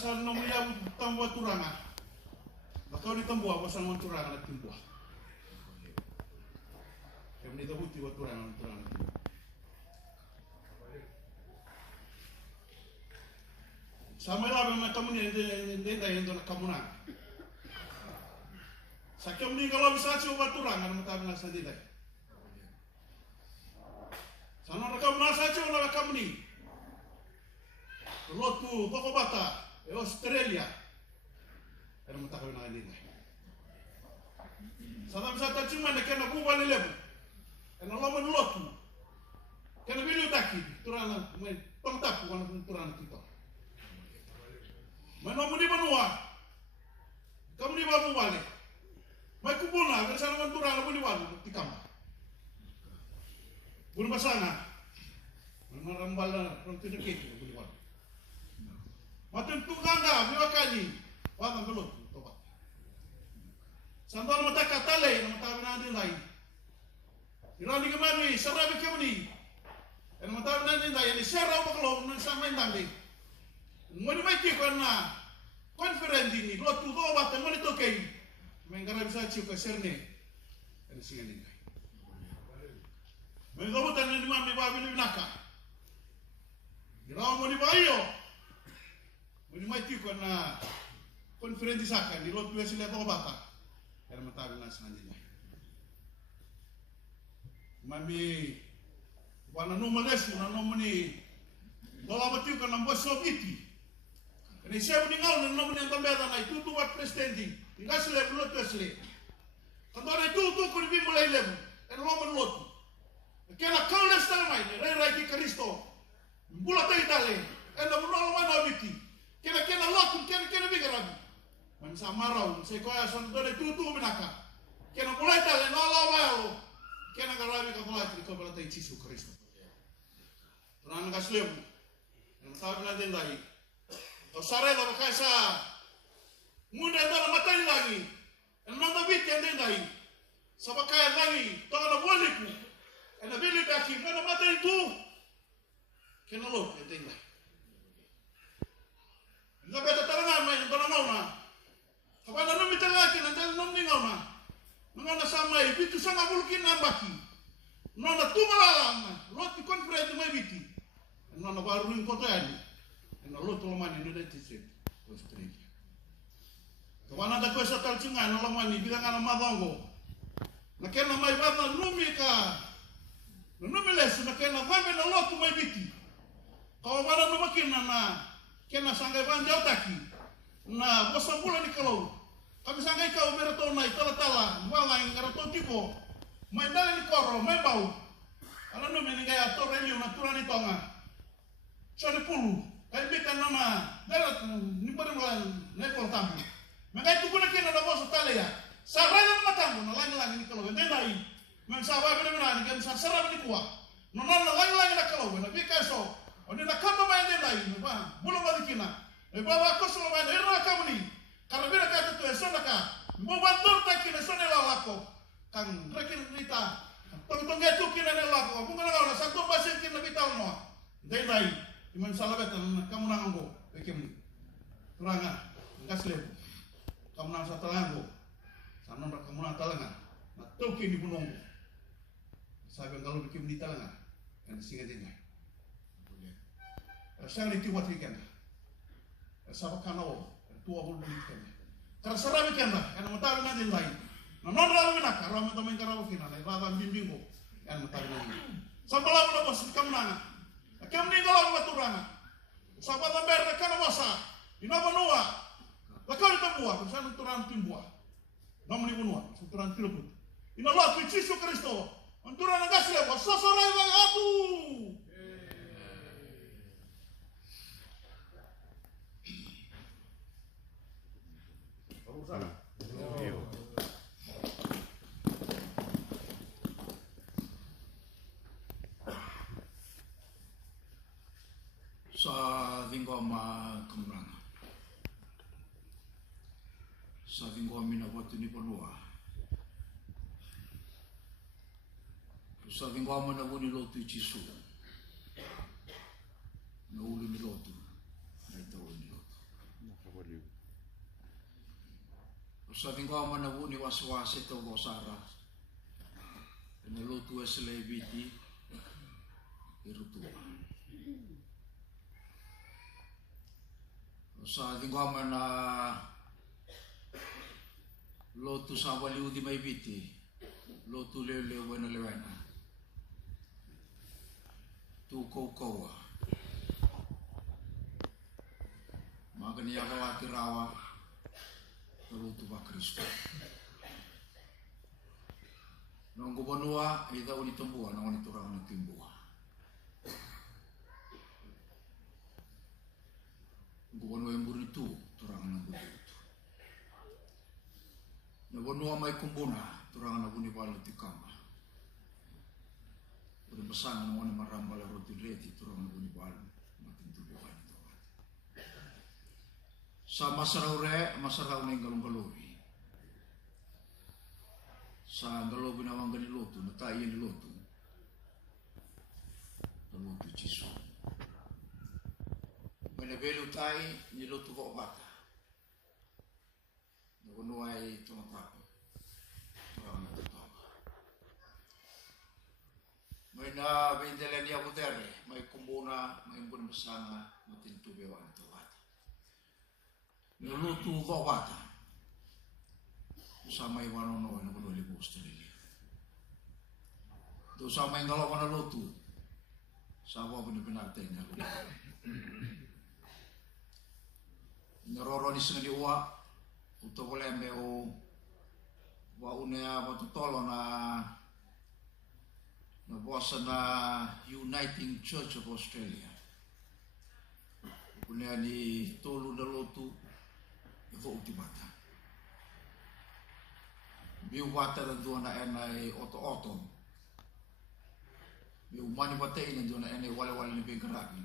Asal no ya tambua turanga. Bakau di tambua pasal mo turanga na timbua. Kami ni tabuti wa turanga. Sama laban na kamu ni enda endo na kamuna. Sa kamu ni kalau bisa coba turanga na matabi na sa dita. Sana na kamu na sa coba na kamu ni. Lotu toko bata Australia. Era matabi na dita. Sana bisa ta cuma na kana buba lelebu. Kana laman lotu. Kana bilu taki turanga mai pangtapu kana turanga kita. Mana mudi banua, kamu di babu balik. Mai kubuna, kalau sana mantura kamu di babu di kamar. Bun basana, mana rambala, orang tu nak kek di babu. Macam tu ganga, biwa kali, wah belum, tobat. Sandal mata katale, mata benadi lain. Irani kemana? Sarabi kemana? Mata benadi lain. Ini serau bakalom, sama indang. Ngoni mai ki kona konferensi ini lo tu do bata ngoni to kei mengara bisa ciu ke serne ada singa ni mengobo tan ni mami ba bili naka iraw mo ni bayo ngoni mai ki kona konferensi saka ni lo tu sile to bata era matabi na singa ni mami wana no malesu na no moni dola batu kan nambo sokiti. Ini siapa ninggal dan nomor yang tambah tanah itu tu buat presidenti. Tinggal sile belum tersile. Kantor itu tu kau lebih mulai lemu. Nomor lot. Kena kau les tanah ini. Rai ki Kristo. Bulat tay tale. Enda menolak mana biti. Kena lot. Kena bigarabi. Man samarau. Sekolah sanador itu tu menaka. Kena mulai tale. Nala wayo. Kena garabi kapulai kau bulat tay Yesus Kristo. Tuhan kasih lemu. Yang tahu nanti lagi. Kau sarai lah kaisa. Munda dalam mata ini lagi. Nanda bit yang dendai. Sabak kaya lagi. Tahu nak boleh ku. Ena beli baki. Mana mata itu. Kena lo yang dendai. Enggak beda tarangan main tarangan na. Kapan anu minta lagi nanti nom ni ngau na. Mengana samai bitu sangat bulkin nambaki. Nona tu malalang. Lo ti konferensi mai biti. Nona baru ring kota ini. Nalo tu lamani ni dah tisip, Australia. Kawan ada kuasa tercengang nalo lamani bilang anak madango. Nakena mai bapa numi ka, numi lesu nakena vabe nalo tu mai biti. Kau bara numa kena na, kena sangai banjau taki. Na bosan bulan di kalau. Kami sangai kau beratona itala malang karato tipo. Mai dalam di koro, mai bau. Kalau numi ni gaya torrelio natural di tonga. Sone pulu. Kaya bitan nama darat ni pada malam nekor tamu. Maka itu guna kena ada bos tali ya. Sarai dalam matamu, nalang ni kalau bendai. Mensabai benar-benar ni kan sarap ni kuah. Nalang nak kalau benar. Tapi kaso, orang nak kata main bendai, bah, belum balik kena. Bawa aku selalu main era kamu ni. Karena bila kata tu esok nak, mau bantu tak kena esok ni lawako. Kang rekin kita, tong itu kena ni lawako. Bukan orang satu pasien kena kita semua. Bendai. Iman salah betul, kamu nanggo, bekem turanga, ngas lebu, kamu nang satu langgo, sana nak kamu nang talanga, nak tahu kini punonggo, saya kalau bekem di talanga, yang singa dengar, saya ni tiwa tikan, saya kanau, tua bulu tikan, karena serah bekem lah, karena mata nanti lain, non lalu nak, kalau mata main karau kina, lawan bimbingo, yang mata lain, sampai lalu bos kamu nang. Kamu ni kalau buat turana, sahabat lembar dekat masa, ina benua, lekar itu buah, bersama turan timbuah, nama ni benua, turan tilbut, ina Allah Yesus Kristo, turan agas lepas, sasarai bang aku. Salah. Sa vingoma kumranga. Sa vingoma mina watu ni panua. Sa vingoma na wuni lotu Yesu. Na ulu ni lotu. Na ito ni lotu. Sa tingko man na ni waswas ito ko sara. Naluto selebiti irutu. Sa tingko man na lotu sa waliu di may biti. Lotu leo na lewena. Tu kowa. Maka niya kawatirawa. Naluto ba Kristo? Nung gubanua, ita unitumbuha, nung uniturang nagtimbuha. Gubanua yung burito, turang ng burito. Nabanua may kumbuna, turang ng bunibalo ti kama. Uri basangan nung marambala roti leti, turang ng bunibalo, matintubuhan ito. Sa masaraw na yung galong-galobi. Sa galobi na wang ganiloto, natayo niloto. Naluto Jiso. May nabelo tayo, niloto ko bata. Nakunuay tumatapos. Parang natatawa. May nabindala niya ko tere, may kumbuna, may imbon masanga, matintubewan ito. Naluto ko bata. Sama yung ano na kuno libos nila. Do sama yung ngalaw na luto. Sama ko ni pinatay niya. Naroronis nga di uwa. Uto ko lembe o wa unya matutolo na nabuwasan na Uniting Church of Australia. Unya ni tolo na luto. Ito ultimata. Biu wata na doon na enay oto-oto. Biu mani watay na doon na enay wala-wala ni Bengarabi.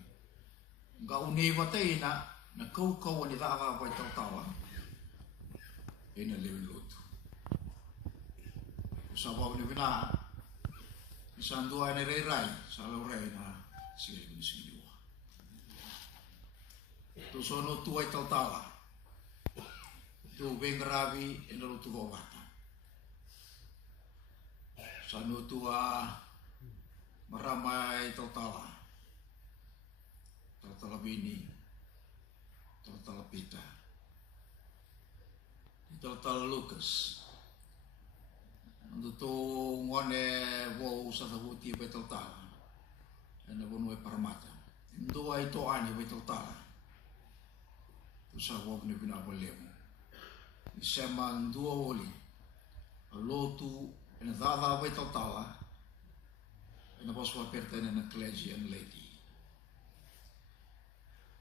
Gaunay watay na nagkaukaw ni Takakapay Tautawa. Ina lewin luto. Usapaw ni Bina. Isang doon ni Ray-Ray sa Lauray na sige-sige. Tusono tuway Tautawa. Tu Bengarabi inaluto ko bata. Sa nutua maramay tautala. Tautala bini. Tautala pita. Tautala Lucas. Nuto ngone wo sa tabuti ba tautala. Ana bono paramata. Indo ay to ani ba tautala. Tu sa wo ni binabalemo. Semang dua oli lotu en dada vai totala en poswa pertene na clergy and lady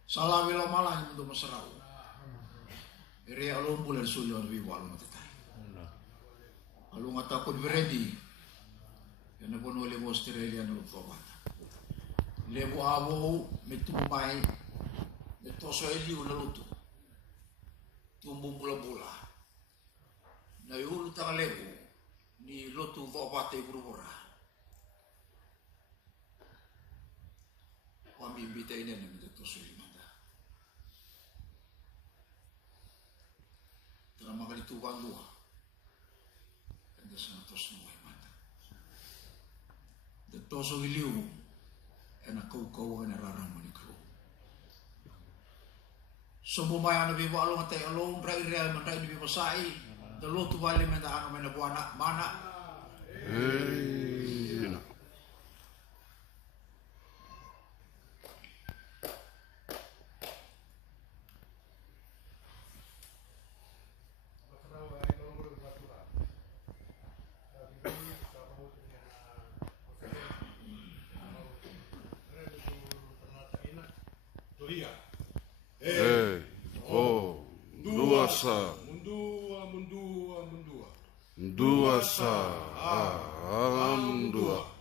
sala velo malang mundo masarau ere alom bulan suyo vi walu matatai alung atakon ready en bono le Australia no tobata levo avo metumai metoso eli ulalutu tumbuh bola-bola. Na yulu tang lebu ni lotu vopate burubura. Kami bita ini na mito sulimanda. Tara magalitu bandua. Kanda sa tos no ay mata. De toso iliu ena kau na raraman ni kau. Sumumaya na bibo along atay along rai real man rai bibo sai dalo tu bali man da ano man buana mana Mundua.